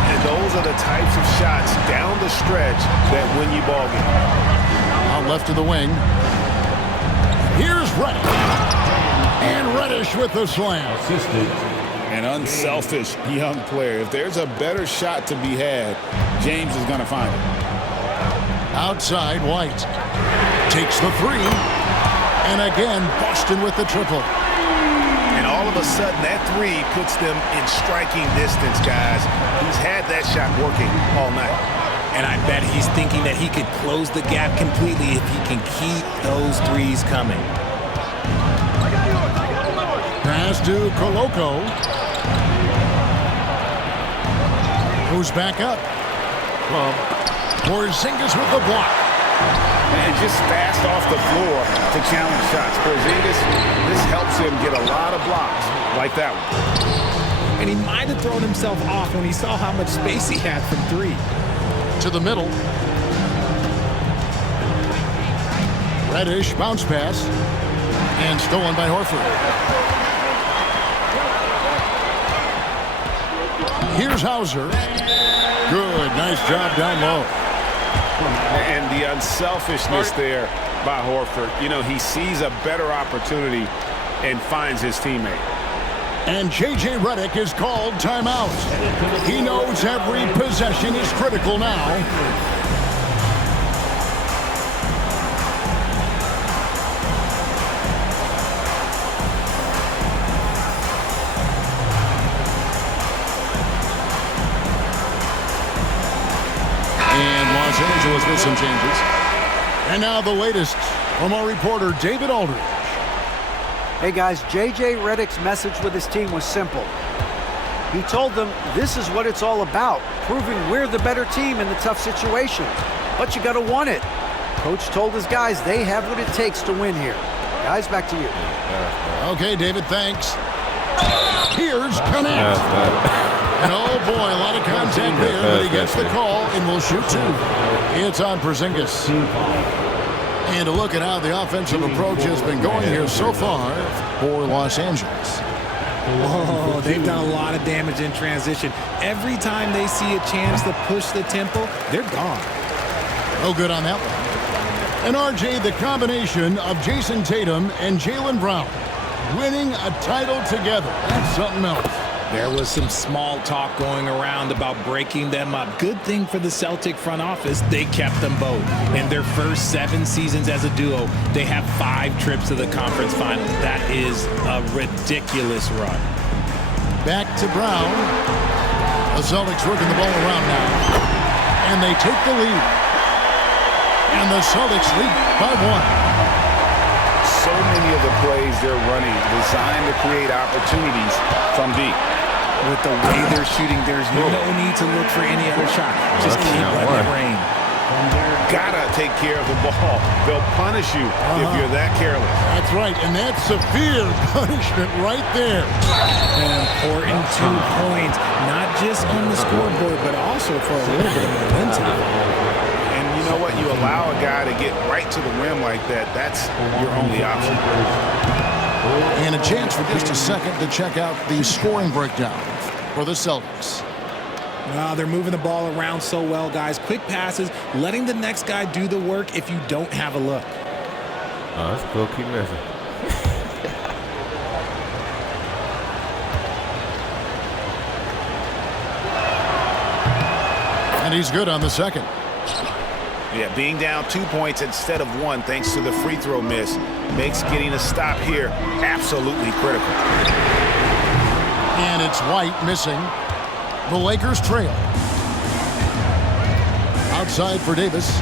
And those are the types of shots down the stretch that win you ball game. Out left of the wing. Here's Reddish. And Reddish with the slam. An unselfish young player. If there's a better shot to be had, James is going to find it. Outside, White takes the 3. And again, Boston with the triple. And all of a sudden, that 3 puts them in striking distance, guys. He's had that shot working all night. And I bet he's thinking that he could close the gap completely if he can keep those 3s coming. Pass to Koloko. Who's back up? Porzingis with the block. And just fast off the floor to challenge shots. Porzingis, this helps him get a lot of blocks like that one. And he might have thrown himself off when he saw how much space he had from 3. To the middle. Reddish, bounce pass. And stolen by Horford. Here's Hauser. Good, nice job down low. And the unselfishness there by Horford. You know, he sees a better opportunity and finds his teammate. And J.J. Redick is called timeout. He knows every possession is critical now. Los Angeles with some changes. And now the latest from our reporter, David Aldridge. Hey guys, J.J. Redick's message with his team was simple. He told them this is what it's all about, proving we're the better team in the tough situation. But you got to want it. Coach told his guys they have what it takes to win here. Guys, back to you. Okay, David, thanks. Here's Connect. And oh boy, a lot of contact there, but he gets the call and will shoot 2. It's on Porzingis. And a look at how the offensive approach has been going here so far for Los Angeles. Oh, they've done a lot of damage in transition. Every time they see a chance to push the tempo, they're gone. No good on that one. And RJ, the combination of Jason Tatum and Jaylen Brown winning a title together. That's something else. There was some small talk going around about breaking them up. Good thing for the Celtic front office, they kept them both. In their first 7 seasons as a duo, they have 5 trips to the conference finals. That is a ridiculous run. Back to Brown. The Celtics working the ball around now. And they take the lead. And the Celtics lead by 1. So many of the plays they're running designed to create opportunities from deep. With the way they're shooting, there's no need to look for any other shot. Just keep letting it rain. Gotta take care of the ball. They'll punish you if you're that careless. That's right, and that's severe punishment right there. An important 2 points, not just on the scoreboard, but also for a little bit of momentum. And you know what? You allow a guy to get right to the rim like that, that's your only option. And a chance for just a second to check out the scoring breakdown for the Celtics. Well, they're moving the ball around so well, guys. Quick passes, letting the next guy do the work if you don't have a look. Oh, that's cool. Keep missing. And he's good on the second. Yeah, being down 2 points instead of 1 thanks to the free throw miss makes getting a stop here absolutely critical. And it's White missing. The Lakers trail. Outside for Davis.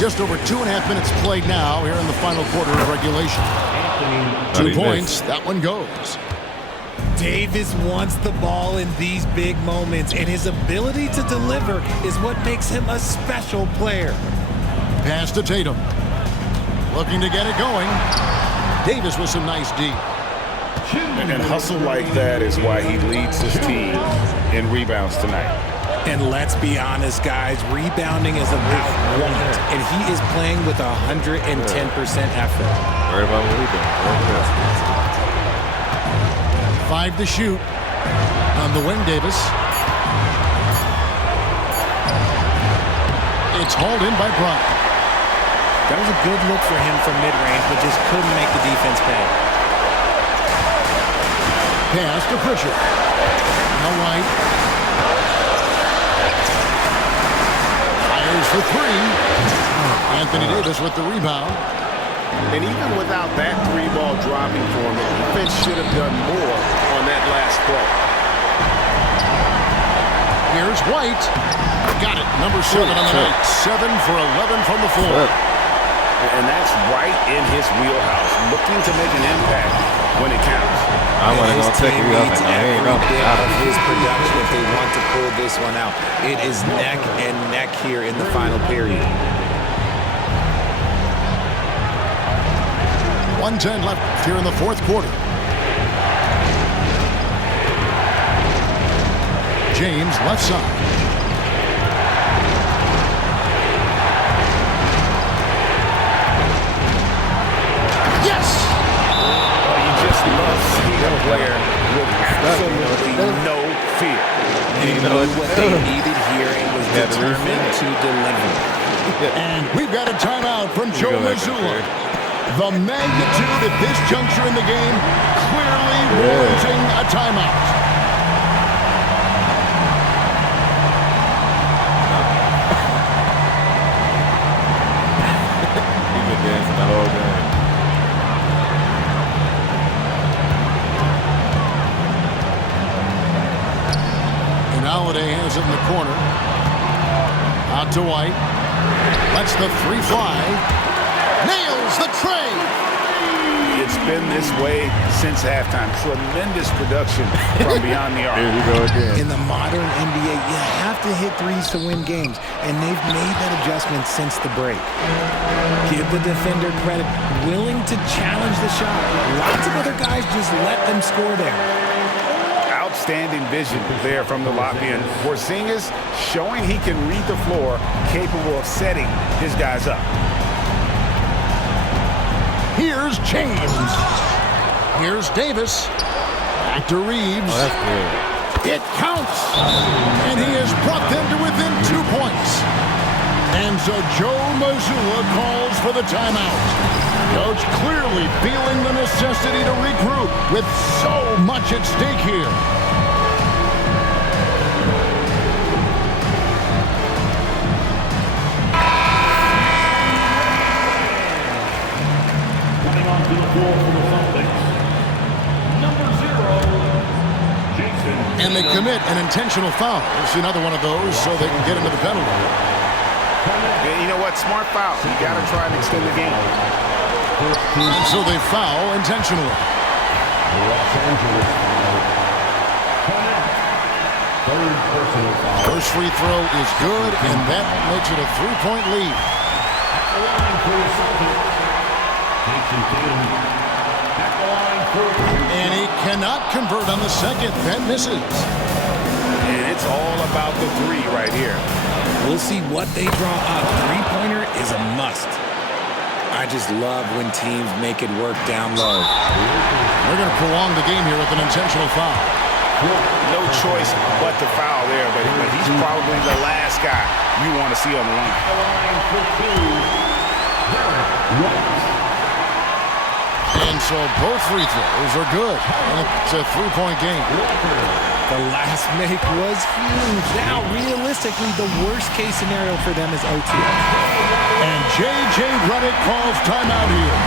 Just over 2.5 minutes played now here in the final quarter of regulation. 2 points. That one goes. Davis wants the ball in these big moments, and his ability to deliver is what makes him a special player. Pass to Tatum. Looking to get it going. Davis with some nice D. And hustle like that is why he leads his team in rebounds tonight. And let's be honest, guys, rebounding is about want, and he is playing with 110% effort. Worry about what we do. 5 to shoot. On the wing, Davis. It's hauled in by Bryant. That was a good look for him from mid-range, but just couldn't make the defense pay. Pass to Pritchard. Now White. Fires for 3. Anthony Davis with the rebound. And even without that 3-ball dropping for him, the defense should have done more on that last play. Here's White. Got it. Number 7 on the night. 7 for 11 from the floor. And that's right in his wheelhouse, looking to make an impact when it counts. I want to go take it. Every bit of his production if they want to pull this one out. It is neck and neck here in the final period. 1:10 left here in the fourth quarter. James left side. Yes! You just love seeing a player with absolutely no fear. They knew what they needed here and was determined to deliver. And we've got a timeout from Joe Mazzulla. The magnitude at this juncture in the game clearly warranting a timeout. He's been dancing the whole game. And Holiday has it in the corner. Out to White. Lets the 3 fly. Nails the tray. It's been this way since halftime. Tremendous production from beyond the arc. Here we go again. In the modern NBA, you have to hit threes to win games, and they've made that adjustment since the break. Give the defender credit, willing to challenge the shot. Lots of other guys just let them score there. Outstanding vision there from the Latvian. Porzingis showing he can read the floor, capable of setting his guys up. Here's James. Here's Davis. Back to Reeves. Oh, that's good. It counts. And he has brought them to within 2 points. And so Joe Mazzulla calls for the timeout. Coach clearly feeling the necessity to regroup with so much at stake here. And they commit an intentional foul. It's another one of those so they can get into the penalty. And you know what? Smart foul. You got to try and extend the game. And so they foul intentionally. First free throw is good, and that makes it a 3-point lead. And he cannot convert on the second. That misses. And it's all about the 3 right here. We'll see what they draw up. Three-pointer is a must. I just love when teams make it work down low. They're going to prolong the game here with an intentional foul. No choice but to foul there, but he's probably the last guy you want to see on the line. And so both free throws are good. And it's a 3-point game. The last make was huge. Now, realistically, the worst-case scenario for them is OT. And J.J. Redick calls timeout here.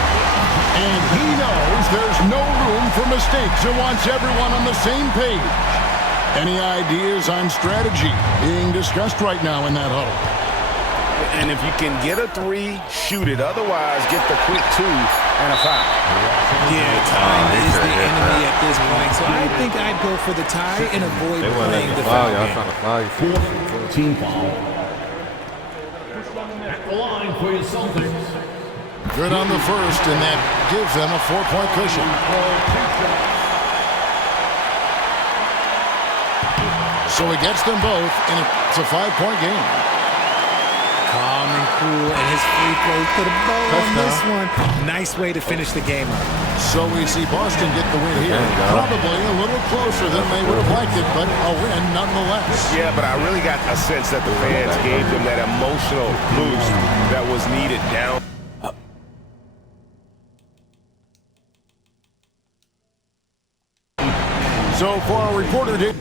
And he knows there's no room for mistakes and wants everyone on the same page. Any ideas on strategy being discussed right now in that huddle? And if you can get a 3, shoot it. Otherwise, get the quick 2 and a foul. Yeah, time is the enemy at this point. So I think I'd go for the tie and avoid playing the foul Y'all game. trying to foul you. Team foul. At the line for your Celtics. Good on the first, and that gives them a 4-point cushion. So he gets them both, and it's a 5-point game. Calm and cool, and his free throw put a bow on this one. Nice way to finish the game up. So we see Boston get the win here. Probably a little closer than they would have liked it, but a win nonetheless. Yeah, but I really got a sense that the fans gave them that emotional boost that was needed down. So for our reporter,